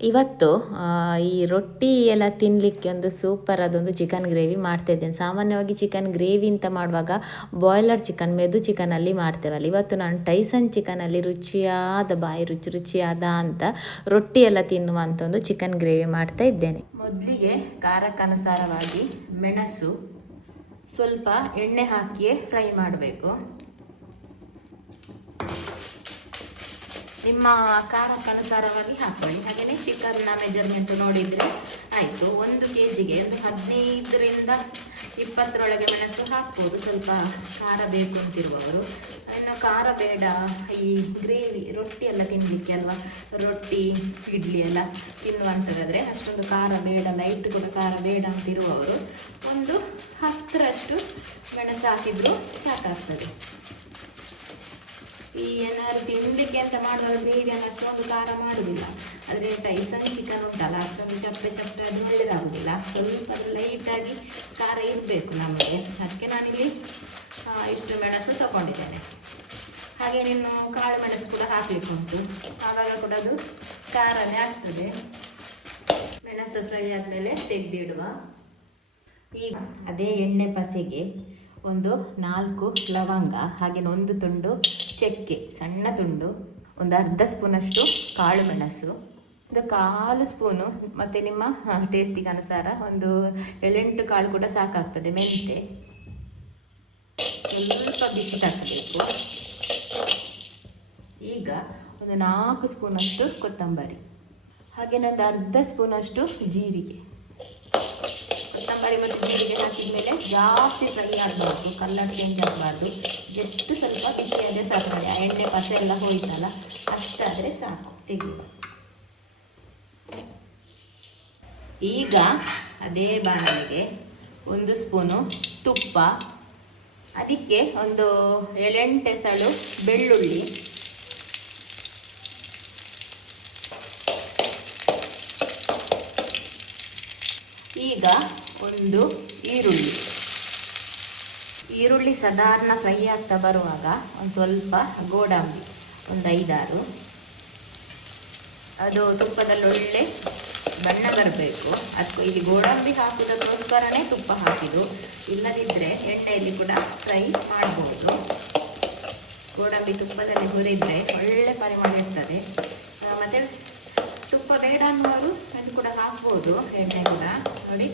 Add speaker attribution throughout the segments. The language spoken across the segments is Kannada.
Speaker 1: ಇವತ್ತು ಈ ರೊಟ್ಟಿ ಎಲ್ಲ ತಿನ್ನಲಿಕ್ಕೆ ಒಂದು ಸೂಪರ್ ಅದೊಂದು ಚಿಕನ್ ಗ್ರೇವಿ ಮಾಡ್ತಾ ಇದ್ದೇನೆ ಸಾಮಾನ್ಯವಾಗಿ ಚಿಕನ್ ಗ್ರೇವಿ ಅಂತ ಮಾಡುವಾಗ ಬಾಯ್ಲರ್ ಚಿಕನ್ ಮೆದು ಚಿಕನಲ್ಲಿ ಮಾಡ್ತೇವಲ್ಲ. ಇವತ್ತು ನಾನು ಟೈಸನ್ ಚಿಕನಲ್ಲಿ ರುಚಿಯಾದ ಬಾಯಿ, ರುಚಿ, ರುಚಿಯಾದ ಅಂತ ರೊಟ್ಟಿ ಎಲ್ಲ ತಿನ್ನುವಂಥ ಒಂದು ಚಿಕನ್ ಗ್ರೇವಿ ಮಾಡ್ತಾ ಇದ್ದೇನೆ. ಮೊದಲಿಗೆ ಖಾರಕ್ಕನುಸಾರವಾಗಿ ಮೆಣಸು ಸ್ವಲ್ಪ ಎಣ್ಣೆ ಹಾಕಿಯೇ ಫ್ರೈ ಮಾಡಬೇಕು. ನಿಮ್ಮ ಖಾರಕ್ಕನುಸಾರವಾಗಿ ಹಾಕೊಳ್ಳಿ ಹಾಗೆಯೇ ಚಿಕನ್ನ ಮೆಜರ್ಮೆಂಟು ನೋಡಿದರೆ ಆಯಿತು. ಒಂದು ಕೆ ಜಿಗೆ ಒಂದು ಹದಿನೈದರಿಂದ ಇಪ್ಪತ್ತರೊಳಗೆ ಮೆಣಸು ಹಾಕ್ಬೋದು. ಸ್ವಲ್ಪ ಖಾರ ಬೇಕು ಅಂತಿರುವವರು. ಇನ್ನು ಖಾರ ಬೇಡ. ಈ ಗ್ರೇವಿ, ರೊಟ್ಟಿ ಎಲ್ಲ ತಿನ್ನಲಿಕ್ಕೆ ಅಲ್ವಾ? ರೊಟ್ಟಿ, ಇಡ್ಲಿ ಎಲ್ಲ ತಿನ್ನುವಂಥದ್ದಾದರೆ ಅಷ್ಟೊಂದು ಖಾರ ಬೇಡ ಲೈಟ್ ಕೂಡ ಖಾರ ಬೇಡ ಅಂತಿರುವವರು. ಒಂದು ಹತ್ತರಷ್ಟು ಮೆಣಸು ಹಾಕಿದರೂ ಸಾಕಾಗ್ತದೆ. ಈ ಏನಾದ್ರು ತಿನ್ನಲಿಕ್ಕೆ ಅಂತ ಮಾಡುವಾಗ ಗ್ರೇವಿಯನ್ನು ಅಷ್ಟೊಂದು ಖಾರ ಮಾಡುವುದಿಲ್ಲ ಆದರೆ ಟೈಸನ್ ಚಿಕನ್ ಉಂಟಲ್ಲ, ಅಷ್ಟೊಂದು ಚಪ್ಪೆ ಚಪ್ಪೆ ಅದು ಒಳ್ಳೆಯದಾಗುವುದಿಲ್ಲ ಸ್ವಲ್ಪ ಲೈಟಾಗಿ ಖಾರ ಇರಬೇಕು ನಮಗೆ. ಅದಕ್ಕೆ ನಾನಿಲ್ಲಿ ಇಷ್ಟು ಮೆಣಸು ತಗೊಂಡಿದ್ದೇನೆ. ಹಾಗೆ ನೀನು ಕಾಳು ಮೆಣಸು ಕೂಡ ಹಾಕಲಿಕ್ಕೆ ಉಂಟು. ಆವಾಗ ಕೂಡ ಅದು ಖಾರನೇ ಆಗ್ತದೆ. ಮೆಣಸು ಫ್ರೈ ಆದಮೇಲೆ ತೆಗೆದಿಡುವ. ಈಗ ಅದೇ ಎಣ್ಣೆ ಪಸೆಗೆ ಒಂದು ನಾಲ್ಕು ಲವಂಗ, ಹಾಗೆ ಒಂದು ತುಂಡು ಚಕ್ಕೆ, ಸಣ್ಣ ತುಂಡು, ಒಂದು ಅರ್ಧ ಸ್ಪೂನಷ್ಟು ಕಾಳು ಮೆಣಸು, ಒಂದು ಕಾಲು ಸ್ಪೂನು ಮತ್ತು ನಿಮ್ಮ ಟೇಸ್ಟಿಗೆ ಅನುಸಾರ ಒಂದು ಏಳೆಂಟು ಕಾಳು ಕೂಡ ಸಾಕಾಗ್ತದೆ ಮೆಂತೆ ಸ್ವಲ್ಪ ಬಿಸಿ ಹಾಕಬೇಕು. ಈಗ ಒಂದು ನಾಲ್ಕು ಸ್ಪೂನಷ್ಟು ಕೊತ್ತಂಬರಿ ಹಾಗೆಯೇ ಒಂದು ಅರ್ಧ ಸ್ಪೂನಷ್ಟು ಜೀರಿಗೆ. ಕೊತ್ತಂಬರಿ ಮತ್ತು ಜೀರಿಗೆ ಹಾಕಿದ ಮೇಲೆ ಜಾಸ್ತಿ ಫ್ರೈ ಆಗಬಾರ್ದು, ಕಲ್ಲರ್ ಚೇಂಜ್ ಆಗಬಾರ್ದು. ಜಸ್ಟ್ ಸ್ವಲ್ಪ ಬಿಸಿಯಾದರೆ ಸಾಕು ಆ ಎಣ್ಣೆ ಪಸೆ ಎಲ್ಲ ಹೋಯ್ತಲ್ಲ ಅಷ್ಟಾದರೆ ಸಾಕು. ತೆಗೆಯುವ ಈಗ ಅದೇ ಬಾಣಲೆಗೆ ಒಂದು ಸ್ಪೂನು ತುಪ್ಪ, ಅದಕ್ಕೆ ಒಂದು ಏಳೆಂಟೆಸಳು ಬೆಳ್ಳುಳ್ಳಿ. ಈಗ ಒಂದು ಈರುಳ್ಳಿ. ಈರುಳ್ಳಿ ಸಾಧಾರಣ ಫ್ರೈ ಆಗ್ತಾ ಬರುವಾಗ ಒಂದು ಸ್ವಲ್ಪ ಗೋಡಂಬಿ, ಒಂದು ಐದಾರು. ಅದು ತುಪ್ಪದಲ್ಲಿ ಒಳ್ಳೆ ಬಣ್ಣ ಬರಬೇಕು. ಅದಕ್ಕೂ ಇಲ್ಲಿ ಗೋಡಂಬಿ ಹಾಕುವುದಕ್ಕೋಸ್ಕರನೇ ತುಪ್ಪ ಹಾಕಿದ್ದು. ಇಲ್ಲದಿದ್ದರೆ ಎಣ್ಣೆಯಲ್ಲಿ ಕೂಡ ಫ್ರೈ ಮಾಡ್ಬೋದು. ಗೋಡಂಬಿ ತುಪ್ಪದಲ್ಲಿ ಹುರಿದರೆ ಒಳ್ಳೆ ಪರಿಮಳ ಇರ್ತದೆ. ಮತ್ತು ತುಪ್ಪ ಬೇಡ ಅನ್ನೋರು ಅದು ಕೂಡ ಹಾಕ್ಬೋದು. ಎಣ್ಣೆ ಕೂಡ. ನೋಡಿ.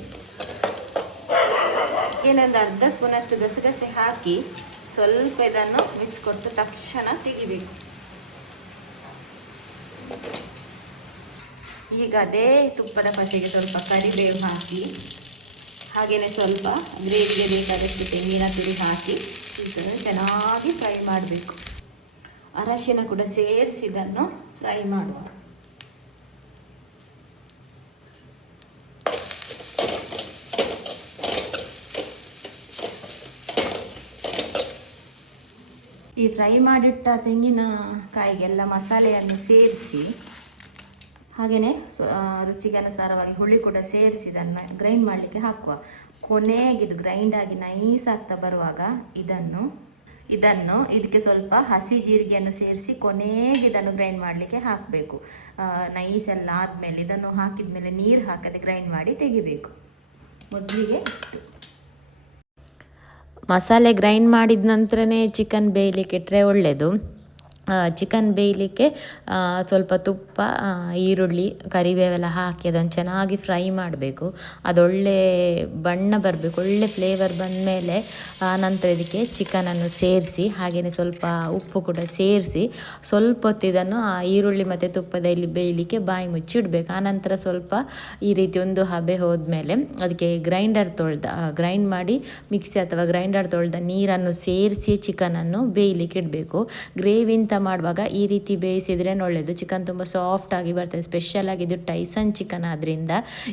Speaker 1: ಏನೊಂದು ಅರ್ಧ ಸ್ಪೂನಷ್ಟು ಗಸಗಸೆ ಹಾಕಿ ಸ್ವಲ್ಪ ಇದನ್ನು ಮಿಕ್ಸ್ ಕೊಟ್ಟು ತಕ್ಷಣ ತೆಗಿಬೇಕು. ಈಗ ಅದೇ ತುಪ್ಪದ ಪಸೆಗೆ ಸ್ವಲ್ಪ ಕರಿಬೇವು ಹಾಕಿ ಹಾಗೆಯೇ ಸ್ವಲ್ಪ ಗ್ರೇವಿಗೆ ಬೇಕಾದಷ್ಟು ತೆಂಗಿನ ತುರಿ ಹಾಕಿ ಇದನ್ನು ಚೆನ್ನಾಗಿ ಫ್ರೈ ಮಾಡಬೇಕು. ಅರಶಿನ ಕೂಡ ಸೇರಿಸಿದನ್ನು ಫ್ರೈ ಮಾಡುವ. ಈ ಫ್ರೈ ಮಾಡಿಟ್ಟ ತೆಂಗಿನ ಕಾಯಿಗೆಲ್ಲ ಮಸಾಲೆಯನ್ನು ಸೇರಿಸಿ ಹಾಗೆಯೇ ರುಚಿಗೆ ಅನುಸಾರವಾಗಿ ಹುಳಿ ಕೂಡ ಸೇರಿಸಿ ಇದನ್ನು ಗ್ರೈಂಡ್ ಮಾಡಲಿಕ್ಕೆ ಹಾಕುವ. ಕೊನೆಗೆ ಇದು ಗ್ರೈಂಡ್ ಆಗಿ ನೈಸ್ ಆಗ್ತಾ ಬರುವಾಗ ಇದನ್ನು ಇದನ್ನು ಇದಕ್ಕೆ ಸ್ವಲ್ಪ ಹಸಿ ಜೀರಿಗೆಯನ್ನು ಸೇರಿಸಿ ಕೊನೆಗೆ ಇದನ್ನು ಗ್ರೈಂಡ್ ಮಾಡಲಿಕ್ಕೆ ಹಾಕಬೇಕು. ನೈಸ್ ಎಲ್ಲ ಆದಮೇಲೆ ಇದನ್ನು ಹಾಕಿದ ಮೇಲೆ ನೀರು ಹಾಕದೆ ಗ್ರೈಂಡ್ ಮಾಡಿ ತೆಗಿಬೇಕು. ಮೊದಲಿಗೆ ಇಷ್ಟು. ಮಸಾಲೆ ಗ್ರೈಂಡ್ ಮಾಡಿದ ನಂತರನೇ ಚಿಕನ್ ಬೇಯಲಿಕ್ಕೆ ಇಟ್ಟರೆ ಒಳ್ಳೆಯದು ಚಿಕನ್ ಬೇಯಲಿಕ್ಕೆ ಸ್ವಲ್ಪ ತುಪ್ಪ ಈರುಳ್ಳಿ, ಕರಿಬೇವೆಲ್ಲ ಹಾಕಿ ಅದನ್ನು ಚೆನ್ನಾಗಿ ಫ್ರೈ ಮಾಡಬೇಕು. ಅದೊಳ್ಳೆ ಬಣ್ಣ ಬರಬೇಕು, ಒಳ್ಳೆ ಫ್ಲೇವರ್ ಬಂದ ಮೇಲೆ ನಂತರ ಇದಕ್ಕೆ ಚಿಕನನ್ನು ಸೇರಿಸಿ, ಹಾಗೆಯೇ ಸ್ವಲ್ಪ ಉಪ್ಪು ಕೂಡ ಸೇರಿಸಿ, ಸ್ವಲ್ಪ ಹೊತ್ತು ಇದನ್ನು, ಆ, ಈರುಳ್ಳಿ ಮತ್ತು ತುಪ್ಪದಲ್ಲಿ ಬೇಯಲಿಕ್ಕೆ ಬಾಯಿ ಮುಚ್ಚಿಡಬೇಕು ಆನಂತರ ಸ್ವಲ್ಪ ಈ ರೀತಿ ಒಂದು ಹಬೆ ಹೋದ್ಮೇಲೆ ಅದಕ್ಕೆ ಗ್ರೈಂಡರ್ ತೊಳ್ದ ಗ್ರೈಂಡ್ ಮಾಡಿ ಮಿಕ್ಸಿ ಅಥವಾ ಗ್ರೈಂಡರ್ ತೊಳೆದ ನೀರನ್ನು ಸೇರಿಸಿ ಚಿಕನನ್ನು ಬೇಯಲಿಕ್ಕೆ ಇಡಬೇಕು. ಗ್ರೇವಿಂತ ಮಾಡುವಾಗ ಈ ರೀತಿ ಬೇಯಿಸಿದ್ರೆ ಒಳ್ಳೆಯದು ಚಿಕನ್ ತುಂಬ ಸಾಫ್ಟಾಗಿ ಬರ್ತದೆ. ಸ್ಪೆಷಲಾಗಿ ಇದು ಟೈಸನ್ ಚಿಕನ್ ಆದ್ದರಿಂದ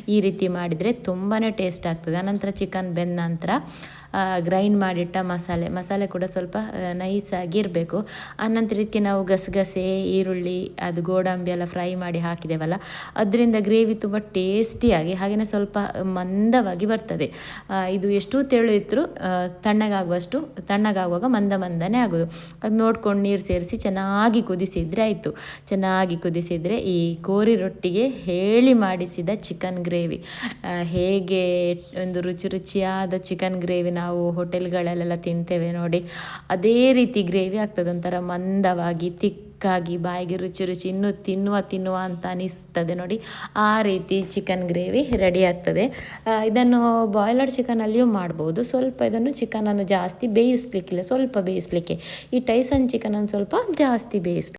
Speaker 1: ಈ ರೀತಿ ಮಾಡಿದರೆ ತುಂಬಾ ಟೇಸ್ಟ್ ಆಗ್ತದೆ. ಆನಂತರ ಚಿಕನ್ ಬೆಂದ ನಂತರ
Speaker 2: ಗ್ರೈಂಡ್ ಮಾಡಿಟ್ಟ ಮಸಾಲೆ. ಮಸಾಲೆ ಕೂಡ ಸ್ವಲ್ಪ ನೈಸಾಗಿ ಇರಬೇಕು. ಆನಂತರ ಇದಕ್ಕೆ ನಾವು ಗಸಗಸೆ, ಈರುಳ್ಳಿ, ಅದು ಗೋಡಂಬಿ ಎಲ್ಲ ಫ್ರೈ ಮಾಡಿ ಹಾಕಿದೆವಲ್ಲ, ಅದರಿಂದ ಗ್ರೇವಿ ತುಂಬ ಟೇಸ್ಟಿಯಾಗಿ ಹಾಗೆಯೇ ಸ್ವಲ್ಪ ಮಂದವಾಗಿ ಬರ್ತದೆ. ಇದು ಎಷ್ಟು ತೆಳು ಇದ್ದರೂ ತಣ್ಣಗಾಗುವಷ್ಟು, ತಣ್ಣಗಾಗುವಾಗ ಮಂದ ಮಂದನೇ ಆಗೋದು. ಅದು ನೋಡ್ಕೊಂಡು ನೀರು ಸೇರಿಸಿ ಚೆನ್ನಾಗಿ ಕುದಿಸಿದರೆ ಆಯಿತು. ಚೆನ್ನಾಗಿ ಕುದಿಸಿದರೆ ಈ ಕೋರಿ ರೊಟ್ಟಿಗೆ ಹೇಳಿ ಮಾಡಿಸಿದ ಚಿಕನ್ ಗ್ರೇವಿ ಹೇಗೆ ಒಂದು ರುಚಿ ರುಚಿಯಾದ ಚಿಕನ್ ಗ್ರೇವಿ ನಾವು ಹೋಟೆಲ್ಗಳಲ್ಲೆಲ್ಲ ತಿಂತೇವೆ ನೋಡಿ. ಅದೇ ರೀತಿ ಗ್ರೇವಿ ಆಗ್ತದೆ ಒಂಥರ ಮಂದವಾಗಿ, ತಿಕ್ಕಾಗಿ, ಬಾಯಿಗೆ ರುಚಿ ರುಚಿ, ಇನ್ನೂ ತಿನ್ನುವ ತಿನ್ನುವ ಅಂತ ಅನಿಸ್ತದೆ ನೋಡಿ. ಆ ರೀತಿ ಚಿಕನ್ ಗ್ರೇವಿ ರೆಡಿ ಆಗ್ತದೆ. ಇದನ್ನು ಬಾಯ್ಲರ್ ಚಿಕನಲ್ಲಿಯೂ ಮಾಡ್ಬೋದು. ಸ್ವಲ್ಪ ಇದನ್ನು ಚಿಕನನ್ನು ಜಾಸ್ತಿ ಬೇಯಿಸ್ಲಿಕ್ಕಿಲ್ಲ, ಸ್ವಲ್ಪ ಬೇಯಿಸಲಿಕ್ಕೆ. ಈ ಟೈಸನ್ ಚಿಕನನ್ನು ಸ್ವಲ್ಪ ಜಾಸ್ತಿ ಬೇಯಿಸ್